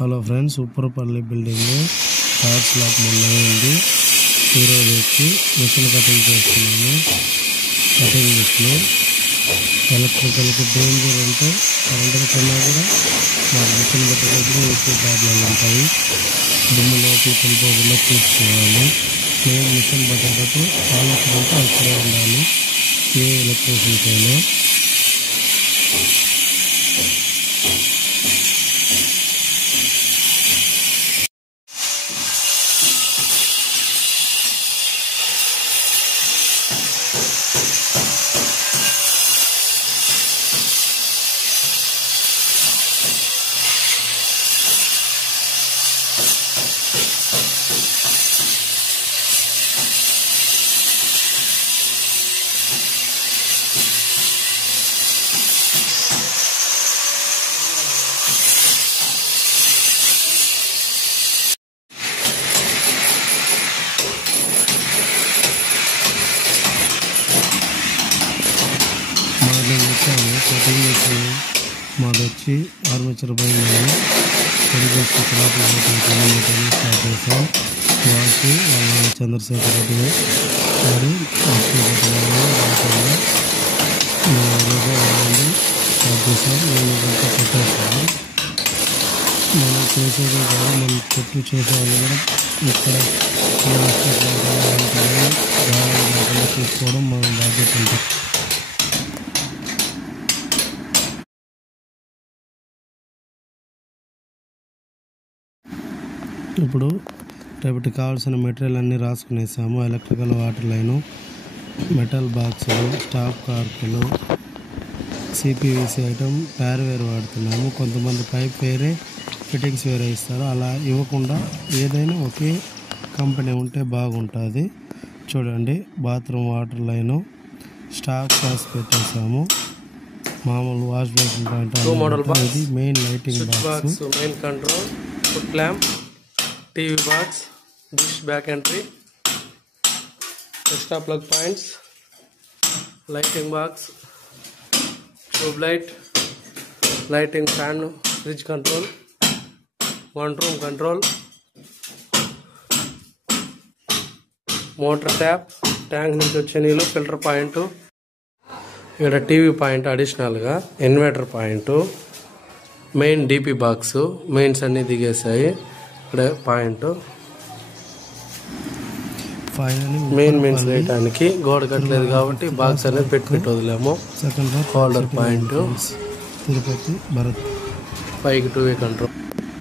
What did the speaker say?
Hello friends, Upparapalli building third slab మొన్నైంది. ఈరోజు వచ్చి మిషన్ కటింగ్ చేస్తున్నాము. కటింగ్ మిషన్ ఎలక్ట్రికల్కి డేంజర్ ఉంటే కరెంటు కన్నా కూడా మాకు మిషన్ పెట్టేటప్పుడు ఎక్కువ ప్రాబ్లాలు ఉంటాయి. దుమ్ము లోపలికి వెళ్ళిపోకుండా చూసుకోవాలి. మేము మిషన్ పెట్టేటప్పుడు ఆలోచన ఉంటే అక్కడే ఉండాలి. ఏ ఎలక్ట్రిషియన్స్ అయినా కటింగ్ చేసి మాది వచ్చి ఆర్మేచర్ పైన రెడీ చేసుకుని స్టార్ట్ చేసాం. వాళ్ళకి వాళ్ళ చంద్రశేఖర్ రెడ్డి వారు స్టార్ట్ చేసాం. నేను ఇంకా పెట్టేస్తాను. మనం చేసేది కాదు, మనం చుట్టూ చేసేవాళ్ళు కూడా ఇక్కడ చూసుకోవడం మన బాధ్యత ఉంటుంది. ఇప్పుడు రేపటికి కావాల్సిన మెటీరియల్ అన్నీ రాసుకునేసాము. ఎలక్ట్రికల్ వాటర్ లైను, మెటల్ బాక్సులు, స్టాప్ కార్కులు, సిపివిసి ఐటమ్ వేరు వాడుతున్నాము. కొంతమంది పైప్ వేరే, ఫిట్టింగ్స్ వేరే ఇస్తారు. అలా ఇవ్వకుండా ఏదైనా ఒకే కంపెనీ ఉంటే బాగుంటుంది. చూడండి, బాత్రూమ్ వాటర్ లైను, స్టాప్ కాస్ పెట్టేసాము. మామూలు వాష్ బేసిన్ పాయింట్, ఇది main lighting box, main control, foot lamp, TV box, dish back entry, extra plug points, lighting box, tube light, lighting fan, fridge control, one room control, motor tap, tank నుంచి వచ్చే నీళ్ళు, filter point, ఇక్కడ TV point అడిషనల్గా, inverter point, main DP box, mains అన్నీ దిగేసాయి. ఇక్కడ point main mains వేయడానికి గోడ కట్టలేదు కాబట్టి బాక్స్ అనేది పెట్టి వదిలేము. హోల్డర్ పాయింట్, తిరుపతి భరత్, పైకి 2-వే కంట్రోల్.